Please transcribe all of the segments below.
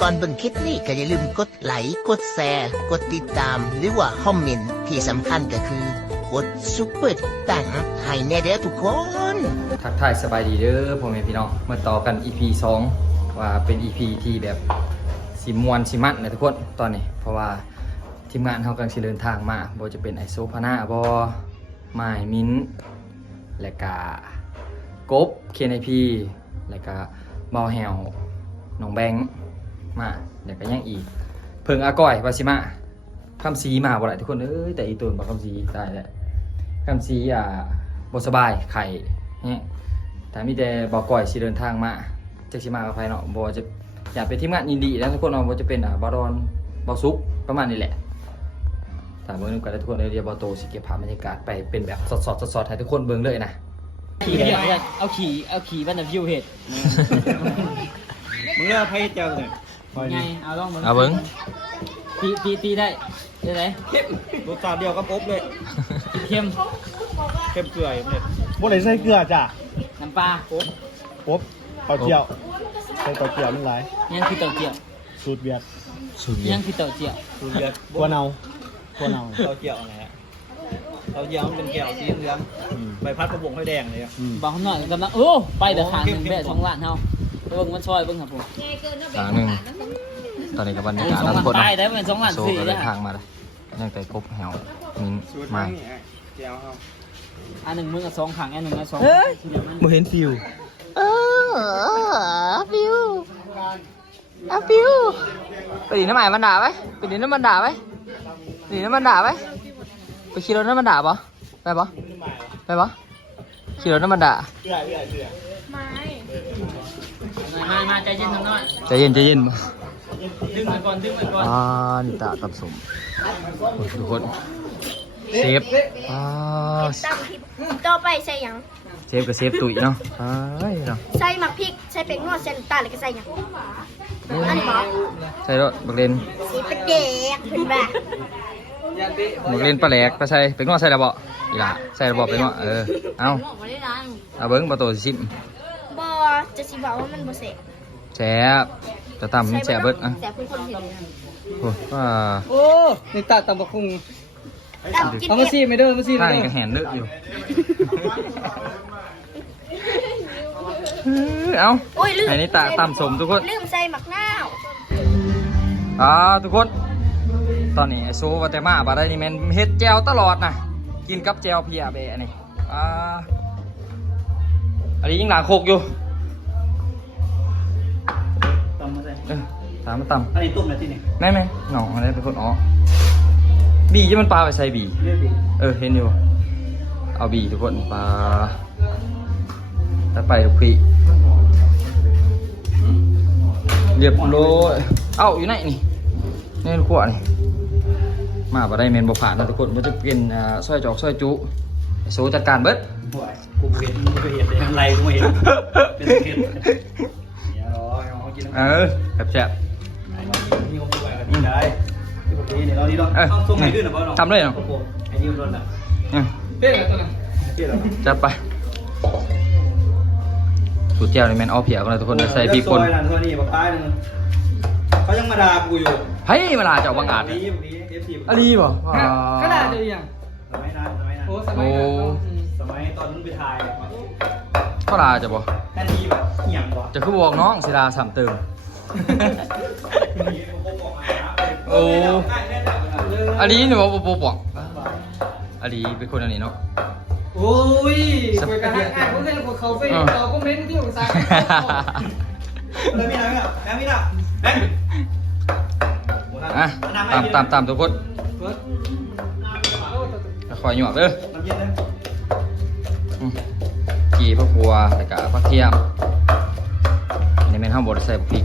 ก่อนเบิ่งคลิปนี้ก็อย่าลืมกดไลค์กดแชร์กดติดตามหรือว่าคอมเมนต์ที่สำคัญก็คือกดซุปเปอร์ตังให้แน่เด้อทุกคน ทักทายสบายดีเด้อพ่อแม่พี่น้องมาต่อกัน EP 2ว่าเป็น EP ที่แบบสิมวนสิมันนะทุกคนตอนนี้เพราะว่าทีมงานเขากำลังสิเดินทางมาบ่จะเป็นไอโซพาน่าบ่ไม้มิ้นและก็กบ KNP และก็เบาแฮวน้องแบงค์มาแล้วก็ยังอีกเพิ่งอาก้อยว่าสิมาคำซีมาบ่ได้ทุกคนเอ้ยแต่อีตูนบ่คำซีตายแล้วคำซีบ่สบายไข้เนี่ยแต่มีแต่บ่ก้อยสิเดินทางมาจักสิมากับไผเนาะบ่จะอยากเป็นทีมงานอินดี้แล้วทุกคนเนาะบ่จะเป็นบ่ดอนบ่ซุกประมาณนี้แหละถ้าเบิ่งนำกันแล้วทุกคนเดี๋ยวบ่โตสิเก็บภาพบรรยากาศไปเป็นแบบสดๆให้ทุกคนเบิ่งเลยนะ ขี่เอาขี่บ้านวิวเห็ด มึงเลิกให้เจ้าเลย ไงเอาลองมึง เอาเบิ่ง ตีได้ไหน รสชาติเดียวก็ปุ๊บเลย เข้ม เข้มเกลือเนี่ย บ่ได้ใส่เกลือจ้ะ น้ำปลา ปุ๊บเต้าเจี้ยวใส่เต้าเจี้ยวนึงหลาย ยังคือเต่าเจียว สูตรเวียด ยังคือเต่าเจียว สูตรเลือด กัวเนากัวเนา เต้าเจียวอะไรฮะเต้าเจียวมันเป็นแก้วสีเหลืองใบพัดกระบงไฟแดงเลย บางหน่อยกำลังโอ้ไปเดี๋ยวทางหนึ่งแบะ2 ล้านเฮาไปเบิ่งมันซอยเบิ่งครับผม ทางหนึงตอนนี้กับบรรยากาศ 2 ล้าน ทุกคน ตายได้เป็น2 ล้าน โซ 4 ก็ เล เดิ ย นทางมาเลยยังแต่กบแหวมิ้นไม้ เจียวครับ อันหนึ่งมึงกับ2ขังอันหนึ่งกับ2 บ่เห็นฟิว ฟิวฟิวไปดินน้ำใหม่มันด่าไหมไปดินน้ำมันด่าไหมไปดินน้ำมันด่าไหมไปขี่รถน้ำมันด่าปะไปปะไปปะขี่รถน้ำมันด่า มาใจเย็นทำหน่อย ใจเย็นใจเย็น ดึงไปก่อนนี่ตาตับสมทุกคนเซฟตั้งคลิปต่อไปใส่หยัง เซฟกับเซฟตุ๋ยเนาะเนาะ ใส่หมักพริกใส่เป็ดนวดใส่น้ำตาลแล้วก็ใส่หยังอันนี้บอก ใส่รถบักเลน สีประเด็กเพิ่นว่า บักเลนปลาแหลกปลาใส่เป็นง้อใส่ระเบาะอีหล่ะใส่ระเบาะเป็นง้อเอาเบิ้งประตูซิม บ่จะสิบอกว่ามันบ่เสร็จ แซ่บจะตำมันแซ่บเบิดอ่ะ แต่เพิ่นคนเห็น โอ้ว่า โอ้ในตาตำบักคุง ตามกิน เอามาซีไม่เด้อมาซี ข้า ไม่ ง เด้ ก็ อ แหนเลือกอยู่เอา โอ้ยลืม ไอ้นี่ตาตำสมทุกคน ลืมใส่หมักนาว ทุกคนตอนนี้ไอโซวาเตมาบาได้นี่แมนเฮ็ดแจวตลอดนะกินกับแจวเพียเบะนี่อันนี้ยิ่งหนาโคกอยู่ ตำมาใส่ ตามมาตำ อันนี้ต้มนะที่นี่ แม่แม่หนองอะไรเป็นคนอ๋อบีจะมันปลาไปใส่บี เรียบดี เห็นอยู่เอาบีทุกคนปลาแล้วไปลูกพี่เรียบร้อยเอ้าอยู่ไหนนี่นี่ลูกขวดนี่มาบ่ได้เมนบ่ผ่านนะทุกคนมันจะเป็นซอยจอกซอยจุไอ้โซจัดการเบิด ห่วยกูเห็นกูเห็นเลยอะไรกูเห็นเป็นเห็นเดี๋ยวเอากิน แซ่บ นี่ผมไปกันที่ได้ที่ผมนี่เรานี่เราต้องส่งให้ขึ้นหรือเปล่า ทำเลยเหรอ ไอ้ยืมรถน่ะ เด้อตัวนั้น เที่ยว จัดไปสูตรแจ่วนี่แมนเอาเพียกันเลยทุกคนใส่พริกป่น ซอยนั่นซอยนี่มาพายนึงเขายังมาด่ากูอยู่ เฮ้ยเวลาจะเอาบังอาจ นี้เอฟซี อะไรบ่ ก็ได้เลยยัง สมัยนั้นสมัยนั้น โอ้สมัยนั้น สมัยตอนนั้นไปถ่าย ก็ลาจะบ่ แทนที่แบบเหี่ยงกว่า จะคือบอกน้องศิลาสามเติม โอ้อันนี้นี่บอกโปปองอันนี้เป็นคนอันนี้เนาะ โอ้ยคุยกันอ่านพวกเรื่องของเขาไปเราก็เม้นที่อุตสาหกรรม เลยพี่น้องแบงค์พี่น้องแบงค์ อ่ะตามทุกคนคอยหยวกเด้อ น้ำเย็นเลย จีผักบัวแล้วก็ผักเทียมอันนี้แม่นข้าวบดใส่พริก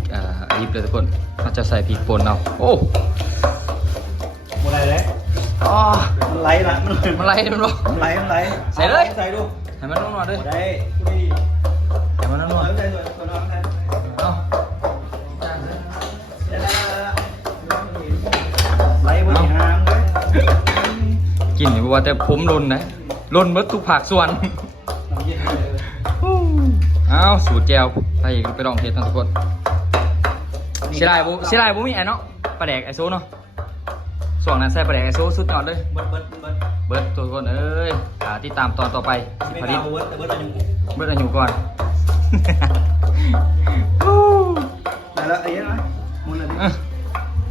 ดิบเลยทุกคนเขาจะใส่พริกป่นเอาโอ้ หมดอะไรแล้ว อ๋อ มันไหลละ มันไหลมันบ่ มันไหลใส่ดู ให้มันนุ่มๆด้วย ได้พูดได้ดี ให้มันนุ่ม ใส่ส่วนน้องใส่ ๆเอา ไหลบนหางเลย กินนี่บ่ว่าแต่ผมลนนะลนหมดทุกภาคส่วน น้ำเย็นเลย เอาสูตรแจวไปอีกไปลองเทสกันทุกคน สิลายบ่มีไอ้เนาะปลาแดกไอโซเนาะส่วนนั้นใส่ปลาแดกไอโซสุดยอดเลยเบิร์ดทุกคนเอ้ยติดตามตอนต่อไปผลิตเบิร์ดอายุก่อน แต่ละไอ้นะมุนอะไร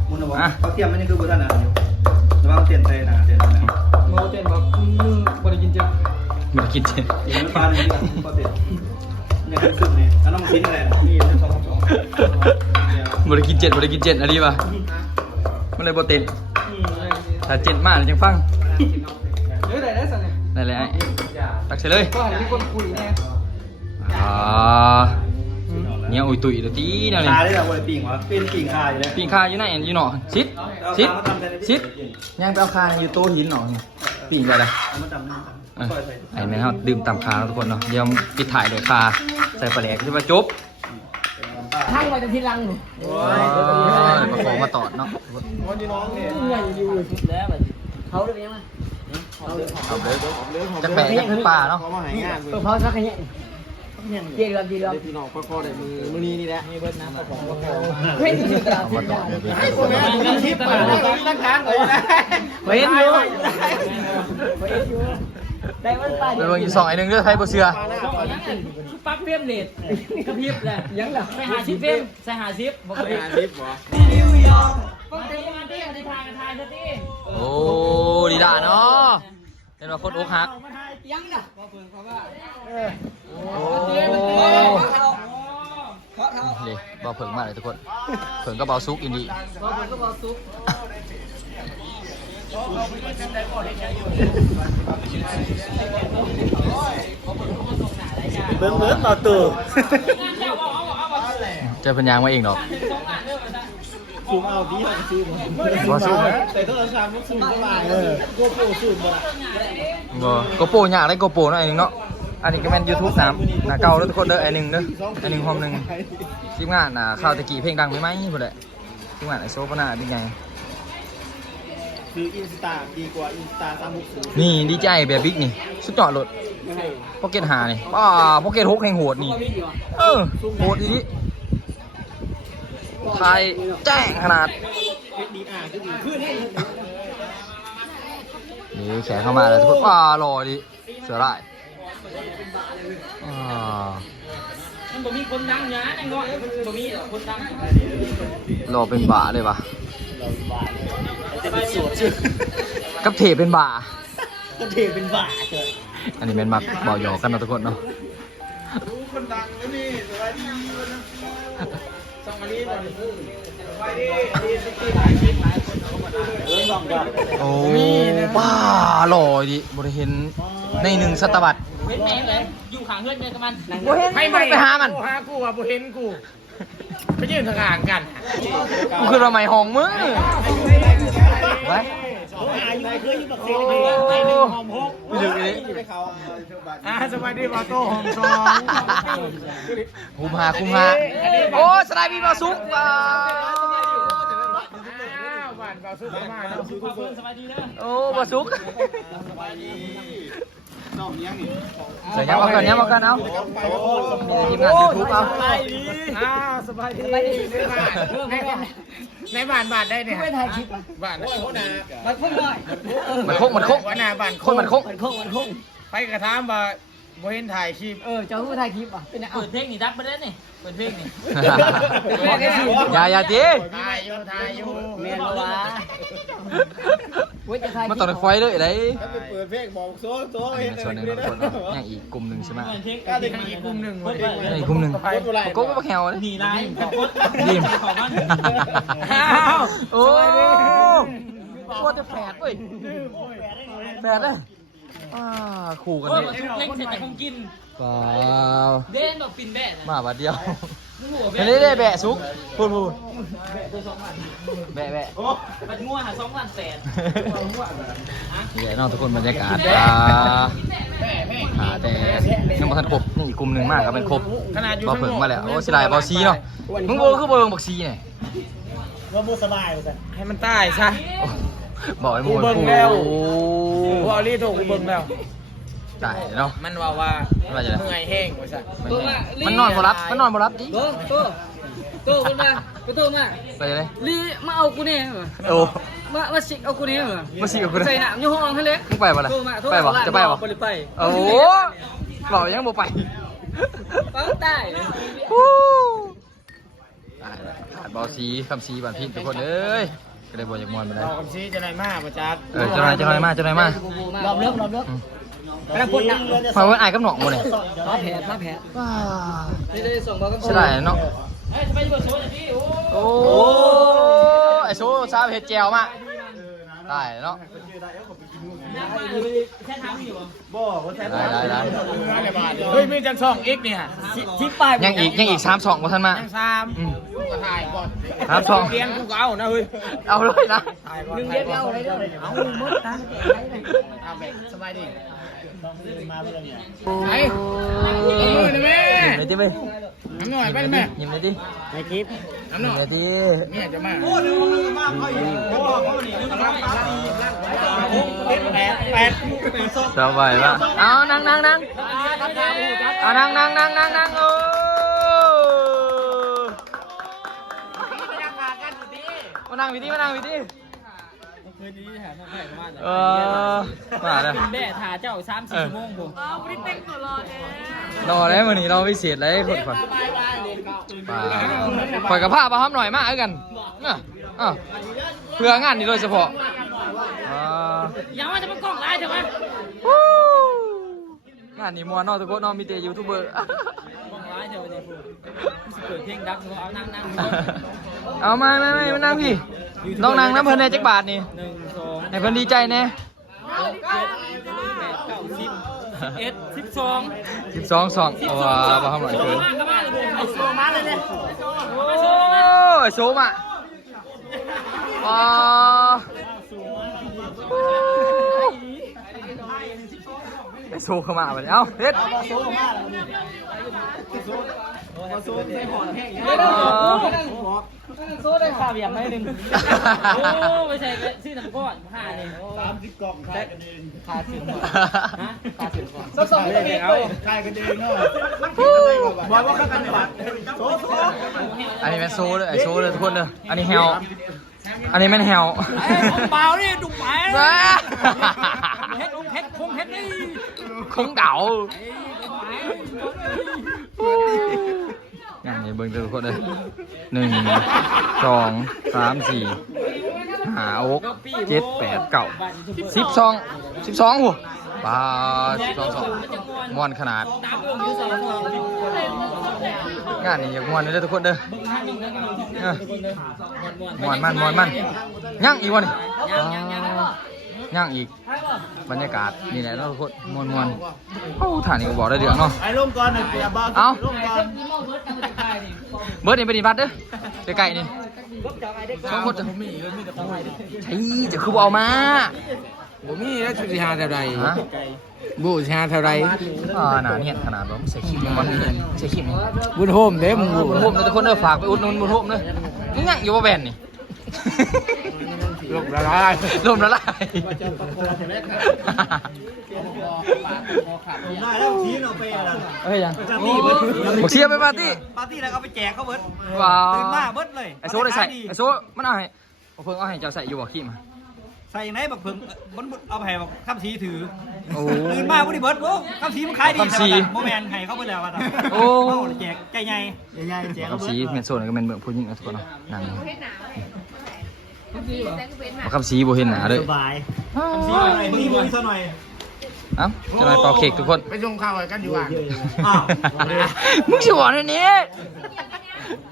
มุนอะไรวะเขาเทียมมันนี่คือบุตรนะแต่ว่าเตียนใจนะเตียนนะ โมเต้นแบบบริกินเจ็บ มันคิดเจ็ด เตียนปลาเนี่ยก็เตียนเนี่ยคือสุดเนี่ยแล้วน้องชิ้นอะไรนี่เป็น2 บริกินเจ็ดอะไรวะมันเลยโปรตีนถ้าเจ็ดมากจังฟัง เฮ้ยได้สั่งไง นั่นแหละตักใส่เลย ก็หันมีคนคุยแน่ เนี่ยอุ้ยตุยเดี๋ยวตีเดี๋ยวนี้ คาได้แบบวันปิ่งวะเป็นปิ่งคาอยู่เลย ปีนคาอยู่ไหนอยู่หนอชิดยังไปเอาคาอยู่โต๊ะหินหนอปีนไปเลย มันจำได้ ไอ้แม่เขาดื่มตามคาทุกคนเนาะเดี๋ยวปิดถ่ายโดยคาใส่ปลาแหลกที่ว่าจบ ทั้งไว้แต่ทีหลังหนู มาขอมาตอดเนาะ วันนี้น้องเนี่ย ใหญ่อยู่สุดแล้วแบบเขาได้ยังไง จะแปะยังป่าเนาะ เขามาหายงานเลย เขาสักแค่เจียร์ดีแล้ว พี่น้องพ่อได้มือนี้นี่แหละนี่เบิร์ดนะพ่อของพ่อ เฮ้ยอยู่ตลาด มาตอดเลย มีที่ป่าตั้งทางเลยเห็นอยู่ได้วันป่า เป็นวันที่2ไอ้หนึ่งเลือกใครบ่เชื่อ ปักเฟรมเลดกระพริบเลยยังเหรอใส่หาซิปเฟรมใส่หาซิปบอกกระพริบ ทิปหรอ นิวยอร์กก็เต็มมาที่ในทางทายซะดิ โอ้ดีด่าเนาะเป็นว่าคนอกหัก ยังน่ะก็เพิ่งเขาว่า โอ้เลยเบาเผิงมากเลยทุกคนเผิงก็เบาซุกอินดี ก็เพิ่งก็บอกซุป เบิร์ดต่อตู่ เจอพันยางมาเองดอก ซูมเอาพี่เขาซื้อมา บ่ซุก แต่โทรศัพท์มันซูมเข้ามาโกโปรซูมมา บ่โกโปรยากได้โกโปรเนาะไอ้หนึงเนาะอันนี้ก็แม่น YouTube 3หน้าเก่าเด้อทุกคนเด้อไอ้หนึงเด้อไอ้หนึงหอมหนึงทีมงานข่าวตะกี้เพลงดังไหมพุ่นแหละทีมงานไอ้โซปนาเป็นไง คืออินสตาดีกว่าอินสตา360 นี่ดีใจแบบบิ๊กนี่สุดยอดเลยพ็อกเก็ตหานี่พ็อกเก็ต6แห่งโหดนี่โหดอีนี้ไทยแจ้งขนาดนี่แขกเข้ามาแล้วทุกคนรอดิเสือร้าย มันบ่มีคนดังนะไอ้เงาะบ่มีคนดัง รอเป็นบ่าเลยปะกับเทเป็นบ่า ก็เทเป็นบ้าเถอะ อันนี้เป็นมักบ่อยอกันนะทุกคนเนาะ คนดังแล้วนี่สวัสดีส่งมาลีก่อนสวัสดีโอ้ป้าหล่อดิบริเห็นใน1 ศตวรรษ เว้นแม่เลยอยู่ข้างเฮือนเนี่ยกับมัน ให้มันไปหามัน หากูอ่ะบ่เห็นกูไปยืนทางอ่างกัน กูคือว่าไม่ห้องมึงไว้ เคยอยู่บักเซนไปหนึ่งหอมหก ไม่ถึงนี้ สวัสดีบาโต้หอมสอง คุมหาโอ้สไลด์มีบาซุกบ้ว้าานบาสู้เข้ามาแล้วสู้ทุกคน สวัสดีนะ โอ้บาซุก น้องยังนี่ เสียงเอากันเอาทีมงานยูทูบเอา สบายดีในบ้านได้เนี่ย ไม่ถ่ายคลิปอ่ะ บ้านโอ้นา มันพุ่งเลย มันโคก หัวหน้าบ้าน คนมันโคก ไปกระทำบ่บ่เห็นถ่ายคลิป เจ้าผู้ถ่ายคลิปอ่ะเป็นเปิดเพลงนี่ดับไปได้นี่เปิดเพลงนี่ อย่าตี ถ่ายอยู่ เมียนวะเว้ยจะถ่าย มาต่อในไฟเลยได้ ถ้าไปเปิดเพลงบอกโซ่ ส่วนหนึ่งทุกคนยังอีกกลุ่มหนึ่งใช่ไหม ก็ได้อีกกลุ่มหนึ่ง อีกกลุ่มหนึ่งก็มาแข่งเลย หนีไล่ขอ ดีม ขอมัน โอ้โคตรจะแผดเว้ยแผดเลยขู่กัน เออ เลย เล่นเสร็จแต่คงกิน เปล่า เด่นแบบปินแบะ มาบาทเดียว หัว ไม่ได้แบะซุกพูดแบะ มันงัวหา2,000แสน นี่แหละน้องทุกคนบรรยากาศแต่ยังบ่ทันครบนี่อีกกลุ่มหนึ่งมากก็เป็นครบ ขนาดอยู่ บอเผิงมาแล้วโอ้สิลายบอซีเนาะมึงโบคือเบิ่งบักซีเนี่ย ว่าบูสบายเลยให้มันตายซะ บอกไอ้โม กูเบิ่งแล้วกูเอาลีโถกูเบิ่งแล้ว ตายเนาะ มันว่า ว่าจะได้ เมื่อยแห้งว่าซะ มันนอนบ่รับดิ ตัว โตขึ้นมาโตมา ไปเลย ลีมาเอากูเนี่ยเหรอ โอ้ มาสิเอากูเนี่ยเหรอ มาสิกับกู ใส่หนามอยู่ห้องให้เล็ก มึงไปบ่ล่ะ โตมา ไปบ่จะไปบ่ ไป โอ้โหบอกยังบ่ไป ปังใต้ ขาดเบาสีคำสีบานพิษทุกคนเอ้ยก็เลยบอกอยากมวนไปได้ บอกซีจะไหนมาประจักษ์ จะหน่อยมาก รอบเลิกกำลังพูดนะ มาเว้นไอ้กับหนองมาเลย มาแผลได้ส่งมาก็ ใช่ได้เนาะ เฮ้ยไปเปิดโชว์อย่างนี้โอ้ โอ้ไอโซ่ซาเผ็ดแจวมาได้เนาะ แค่ทำอยู่ บ่คนแท้ ได้ เฮ้ยมีจังช่องอีกเนี่ย ที่ป้าย ยังอีก3 2บ่ทันมา จัง3ก็ถ่ายก่อน 3 เรียนกูก็เอานะเฮ้ย 2เอาเลยนะ หนึ่งเดียวเอาอะไรเด้อเอาหมดนะ เอาแบบสบายดี มาเพื่อนเนี่ย ไหนมือนะแม่ ยิ้มเลยดิเว้ย น้ำหน่อยไปแม่ ยิ้มเลยดิ ในคลิปน้ำหน่อย เลยดิ แม่จะมา โอ้ดูมากเขาอยู่โอ้เขาหนีนึกว่าแปด สบายปะเอานั่งเอานั่งโอ้มานั่งวิธีมาเลย แม่ถ่าเจ้า3-4 ชั่วโมงผม รอได้มื้อนี้เราพิเศษเลยคนก่อนปล่อยกับผ้ามาห้ามหน่อยมากกันเพื่องานนี้โดยเฉพาะ อย่าว่าจะมากล้องไล่ใช่ไหม งานนี้มวนเนาะทุกคนเนาะมีแต่ยูทูบเบอร์ กล้องไล่เดี๋ยววันนี้ผมเปิดเพลงดังเอานั่ง เอามานั่งพี่น้องนางน้ำเพลินในจักบาทนี่ 1 2 ให้เพิ่นดีใจแน่ 12 12 2ว้าบ่ห้ามหน่อยเกิน มาเลยเนี่ย โอ้ยโซมอ่ะไอโซเข้ามาไปแล้วเฮ็ด โซ่ได้ข่าวอย่างไรหนึ่งโอ้ไม่ใช่ชื่อหนังก้อนผ้าเลย30 กล่องขายกันเองขาดถึงฮะขาดถึงก่อนสองไม่ได้เอาขายกันเองเนาะบอกว่าเข้ากันในวัดโซ่ อันนี้แม่นโซเลยไอโซเลยทุกคนเลยอันนี้แฮวอันนี้แม่นแฮว เปล่านี่ดุไปเฮ็ดคงเฮ็ดนี่ คงเก่าอย่างนี้เบิ่งทุกคนเลย1 2 3 4 5 6 7 8 9 12หัวบ้า12 ม่วนขนาดงานนี้อยากม่วนเลยทุกคนเด้อม่วนมันย่างอีกวะนี่ย่างอีกบรรยากาศนี่แหละทุกคนม่วนโอ้ถ่านนี่ก็บอกได้เดือดเนาะ ไอ้ร่มก่อนหนึ่งเปียบ้า เอา ร่มก่อน เบิร์ดนี่ไปดีบัตรเด้อไก่นี่สองคนจะใช่จะคือเอามา ผมมีแล้วชุดที่หาเท่าไร ฮะ บูชาเท่าไร หนาเนี่ยขนาดว่าใส่ขี้ยังวันนี้ใส่ขี้ไหม บุญโฮมเด้มึง บุญโฮมทุกคนเด้อฝากไปอุดหนุนบุญโฮมเด้อนี่ยังอยู่ว่าแบนนี่ ลงละลาย ลมละลาย ได้แล้วชี้เราไปอะไร เฮ้ยยัง ปาร์ตี้ บอกเชียร์ไปปาร์ตี้ ปาร์ตี้แล้วเอาไปแจกเขาเบิร์ด ว้าว ตื่นมาเบิร์ดเลย ไอโซ่ได้ใส่ไอโซ่มันเอาให้เพิ่งเอาให้เจ้าใส่อยู่บ่ขี้มา ใส่ยังไงแบบเพิ่งมันเอาแผ่แบบข้ามสีถือ โอ้ ตื่นมาบุรีเบิร์ดโอ้ข้ามสีมันขายดี ข้ามสี โมแมนให้เขาไปแล้วว่า โอ้ แจกใจใหญ่ใหญ่แจก กั เขา บ เบิ สี ร์ด เมนโซนก็เป็นเมืองผู้หญิงนะทุกคนเนาะนั่งกับสีบ่เห็นหนาเลย สบายสีหน่อยนี่มือซะหน่อย เอ้าจะมาเป่าเค้กทุกคน ไปชงข้าวกันอยู่อ่ะ อ้าว มึงสิวอนอันนี้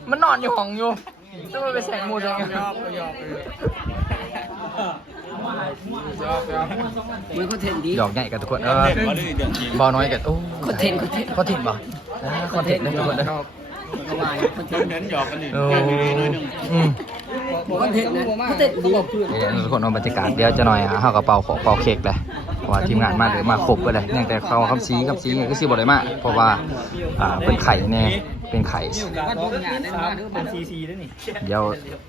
มันนอนอยู่ห้องอยู่จะมาไปแสงมูดยังไง มือคอนเทนต์ดี หยอกใหญ่กันทุกคนบอน้อยกันโอ้คอนเทนต์บ่คอนเทนต์นะทุกคนนะ เน้นหยอกกันนี่ โอ้อืม คอนเทนต์เขาบอกเพื่อน เดี๋ยวทุกคนเอาบรรยากาศเดี๋ยวจะหน่อยเฮากระเป๋าของเป่าเค้กเลยว่าทีมงานมาหรือมาครบไปเลยอย่างแต่เขาคำซีก็สิบ่ได้มาเพราะว่าเป็นไข่แน่ เป็นไข่ วัดบุญญาได้มาเด้อเป็นซีด้วยนี่ เดี๋ยว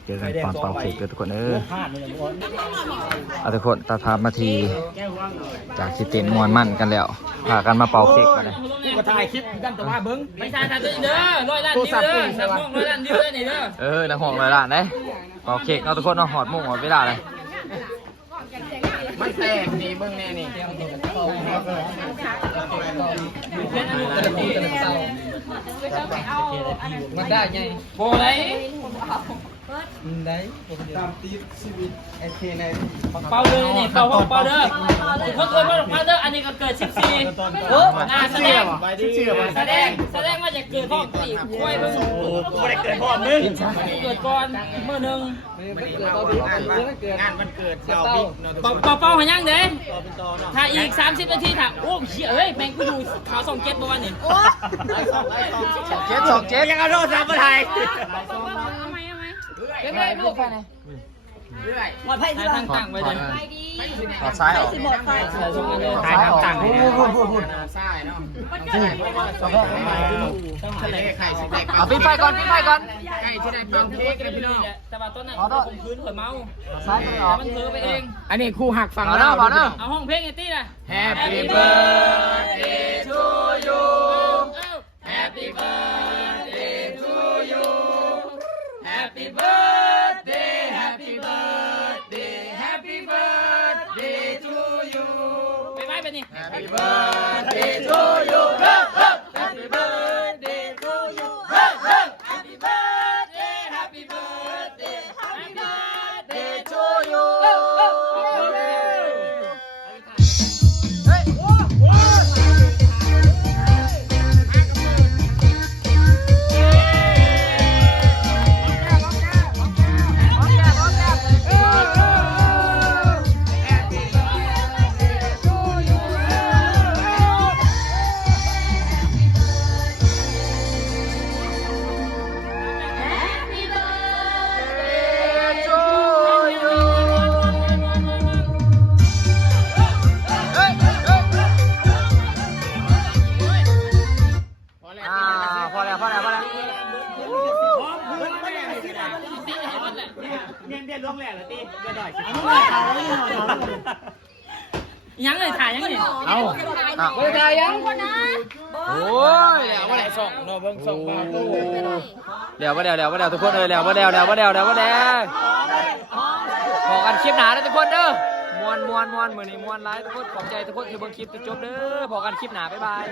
เจอกันตอนเป่าเค้กเด้อทุกคนพลาดเลยบ่ เอาทุกคนตัดภาพมาทีจากที่เต้นมวนมั่นกันแล้วพากันมาเป่าเค้กกันเลย กูก็ถ่ายคลิปกันแต่ว่าเบิ่ง ไม่ใช่ถ่ายตัวเด้อ100 ล้านวิวเด้อนักห้อง100 ล้านวิวเด้อนี่เด้อ นักห้องเลยล่ะได้เป่าเค้กเนาะทุกคนเนาะหอดมุ่งหอดเวลาเลย มันแตกนี่เบิ่งแน่นี่มันได้ไง โบไหน ได้ตามตีชีวิตไอ้เทใน เป่าเด้อนี่เป่าห้องเป่าเด้อทุกคนเป่าเด้ออันนี้ก็เกิด14แสดงว่าจะเกิดห้องตีกล้วยเบิ่ง ไม่ได้เกิดพร้อมนึง เกิดก่อนมื้อนึง งานมันเกิดเสาร์บิ๊ก เป่าให้ยังเด้ถ้าอีก30 นาทีถ้าโอ้เหี้ยเอ้ยแม่งกูอยู่ขาว27บ่วันนี้ 27 ยังเอาโทรศัพท์มาถ่าย เก็บไว้ลูกไปไหนหมดไพ่ที่ตั้งไว้เลย ขอซ้ายออก ถ่ายน้ำต่างให้นะ เอาปิดไฟก่อนปิดไฟก่อน ไก่ที่ได้เป่าเค้กเลยพี่น้อง แต่ว่าต้นนั้นผมคืนเผยเมามันเผยไปเอง อันนี้คู่หักฝั่ง เอา เรา เนาะเอาเนาะ เอาห้องเพลงไอ้ตี้นะ Happy birthday to you Happy birthday to you Happy birthday Happy birthday Happy birthday to you ไปไว้ไปนี่ Happy birthday to you Happy birthday to you Happy birthday Happy birthday Happy birthday to you พอแล้ว ยังเลยถ่ายยังนี่ เอา ไม่ได้ยัง โอ้ยเดี๋ยวว่าแล้ว เนาะเบิ่งส่งมาตู้ เดี๋ยวทุกคนเลยเดี๋ยวขอกันคลิปหนานะทุกคนเด้อมวนมื้อนี้มวนไลฟ์ทุกคนขอบใจทุกคนที่เบิ่งคลิปจนจบเด้อพอกันคลิปหนาบ๊ายบาย